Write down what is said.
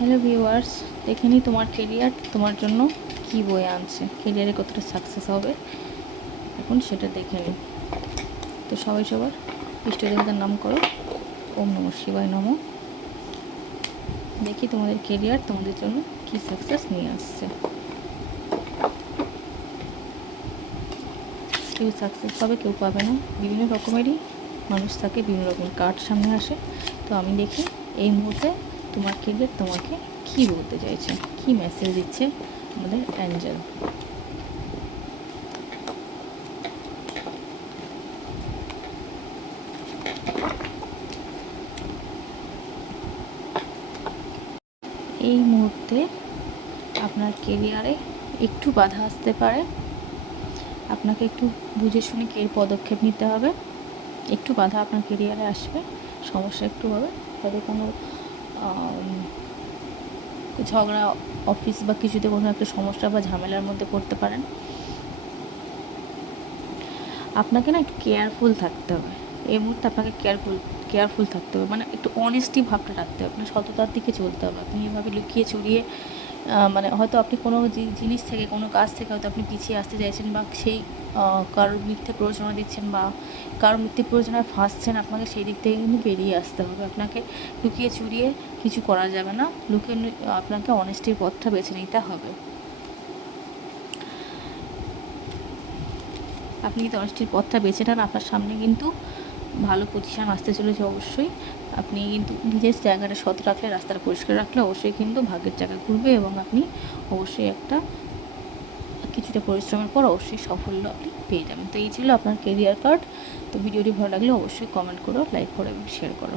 Hello viewers, দেখে নিই তোমার কেরিয়ার তোমার জন্য কী বয়ে আনছে, কেরিয়ারে কতটা সাকসেস হবে এখন সেটা দেখে নিই। তো সবাই সবার ইষ্ট দেবতার নাম করো, ওম নমঃ শিবায় নমঃ। দেখি তোমাদের কেরিয়ার তোমাদের জন্য কী সাকসেস নিয়ে আসছে। কেউ সাকসেস পাবে, কেউ পাবে না, বিভিন্ন রকমেরই মানুষ থাকে, বিভিন্ন রকমের কার্ড সামনে আসে। তো আমি দেখি এই মুহূর্তে তোমার কেরিয়ার তোমাকে কী বলতে চাইছে, কী মেসেজ দিচ্ছে আমাদের অ্যাঞ্জেল। এই মুহূর্তে আপনার কেরিয়ারে একটু বাধা আসতে পারে, আপনাকে একটু বুঝে শুনে পদক্ষেপ নিতে হবে। একটু বাধা আপনার কেরিয়ারে আসবে, সমস্যা একটু হবে, হয়তো কোনো ঝগড়া, অফিস বা কিছুতে কোনো একটা সমস্যা বা ঝামেলার মধ্যে পড়তে পারেন। আপনাকে না একটু কেয়ারফুল থাকতে হবে এই মুহূর্তে, আপনাকে কেয়ারফুল থাকতে হবে, মানে একটু অনেস্টি ভাবটা রাখতে হবে, আপনার সততার দিকে চলতে হবে। আপনি এভাবে লুকিয়ে চুরিয়ে মানে হয়তো আপনি কোনো জিনিস থেকে, কোনো কাজ থেকে হয়তো আপনি পিছিয়ে আসতে চাইছেন, বা সেই কারোর মিথ্যে প্ররোচনা দিচ্ছেন, বা কারোর মিথ্যে প্ররোচনায় ফাঁসছেন, আপনাকে সেই দিক থেকে কিন্তু বেরিয়ে আসতে হবে। আপনাকে লুকিয়ে চুরিয়ে কিছু করা যাবে না, আপনাকে অনেস্টির পথটা বেছে নিতে হবে। আপনি যদি অনেস্টির পথটা বেছে নেন, আপনার সামনে কিন্তু ভালো পজিশান আসতে চলেছে অবশ্যই। আপনি কিন্তু নিজের জায়গাটা সৎ রাখলে, রাস্তাটা পরিষ্কার রাখলে অবশ্যই কিন্তু ভাগ্যের জায়গা ঘুরবে, এবং আপনি অবশ্যই কিছুটা পরিশ্রমের পর অবশ্যই সাফল্য আপনি পেয়ে যাবেন। তো এই ছিল আপনার কেরিয়ার কার্ড। তো ভিডিওটি ভালো লাগলে অবশ্যই কমেন্ট করো, লাইক করো এবং শেয়ার করো।